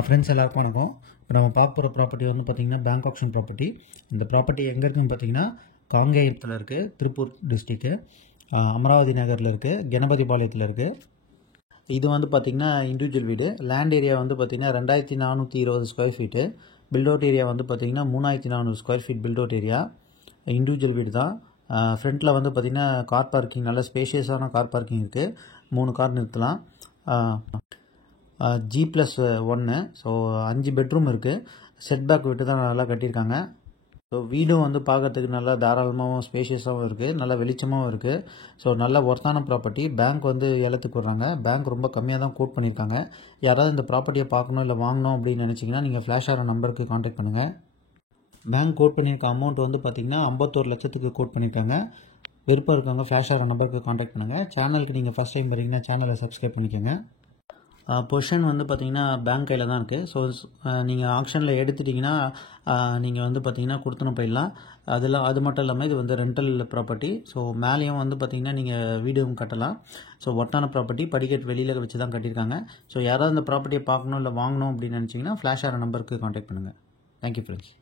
Friends எல்லாருக்கும் வணக்கம். இப்போ நம்ம பார்க்க போகிற ப்ராப்பர்ட்டி வந்து பார்த்திங்கன்னா பேங்க் ஆப்ஷன் ப்ராப்பர்ட்டி. இந்த ப்ராப்பர்ட்டி எங்கே இருக்குதுன்னு பார்த்தீங்கன்னா காங்கேயத்தில் இருக்குது, திருப்பூர் டிஸ்ட்ரிக்கு, அமராவதி நகரில் இருக்குது, கணபதி பாளையத்தில் இருக்குது. இது வந்து பார்த்திங்கன்னா இண்டிவிஜுவல் வீடு. லேண்ட் ஏரியா வந்து பார்த்திங்கன்னா 2420 square feet. Built out area வந்து பார்த்திங்கன்னா 3400 square feet built out area. Individual வீடு தான். ஃப்ரண்ட்டில் வந்து பார்த்திங்கன்னா கார் பார்க்கிங், நல்ல ஸ்பேஷியஸான கார் பார்க்கிங் இருக்குது. 3 கார் நிறுத்தலாம். G+1, ஸோ 5 பெட்ரூம் இருக்குது. செட் பேக் விட்டு தான் நல்லா கட்டியிருக்காங்க. ஸோ வீடும் வந்து பார்க்கறதுக்கு நல்லா தாராளமாகவும் ஸ்பேஷியஸாகவும் இருக்குது, நல்லா வெளிச்சமாகவும் இருக்குது. ஸோ நல்ல ஒர்த்தான ப்ராப்பர்ட்டி. பேங்க் வந்து ஏலத்துக்கு விட்றாங்க. பேங்க் ரொம்ப கம்மியாக தான் கோட் பண்ணியிருக்காங்க. யாராவது இந்த ப்ராப்பர்ட்டியை பார்க்கணும் இல்லை வாங்கணும் அப்படின்னு நினச்சிங்கன்னா நீங்கள் ஃப்ளாஷ் ஆகிற நம்பருக்கு காண்டாக்ட் பண்ணுங்கள். பேங்க் கோட் பண்ணியிருக்க அமௌண்ட் வந்து பார்த்திங்கன்னா 51 லட்சத்துக்கு கோட் பண்ணியிருக்காங்க. விருப்பம் இருக்கவங்க ஃப்ளாஷ் ஆகிற நம்பருக்கு காண்டாக்ட் பண்ணுங்கள். சேனலுக்கு நீங்கள் ஃபஸ்ட் டைம் வரீங்கன்னா சேனலை சப்ஸ்கிரைப் பண்ணிக்கோங்க. பொசிஷன் வந்து பார்த்திங்கன்னா பேங்க் கையில் தான் இருக்குது. ஸோ நீங்கள் ஆக்ஷனில் எடுத்துட்டிங்கன்னா நீங்கள் வந்து பார்த்திங்கன்னா கொடுத்துன்னு போயிடலாம். அது மட்டும் இல்லாமல் இது வந்து ரெண்டல் ப்ராப்பர்ட்டி. ஸோ மேலேயும் வந்து பார்த்திங்கன்னா நீங்கள் வீடும் கட்டலாம். ஸோ ஒட்டான ப்ராப்பர்ட்டி, படிக்கட் வெளியில் வச்சு தான் கட்டியிருக்காங்க. ஸோ யாராவது இந்த ப்ராப்பர்ட்டியை பார்க்கணும் இல்லை வாங்கணும் அப்படின்னு நினச்சிங்கன்னா ஃப்ளாஷ் ஆகிற நம்பருக்கு காண்டாக்ட் பண்ணுங்கள். Thank you friends.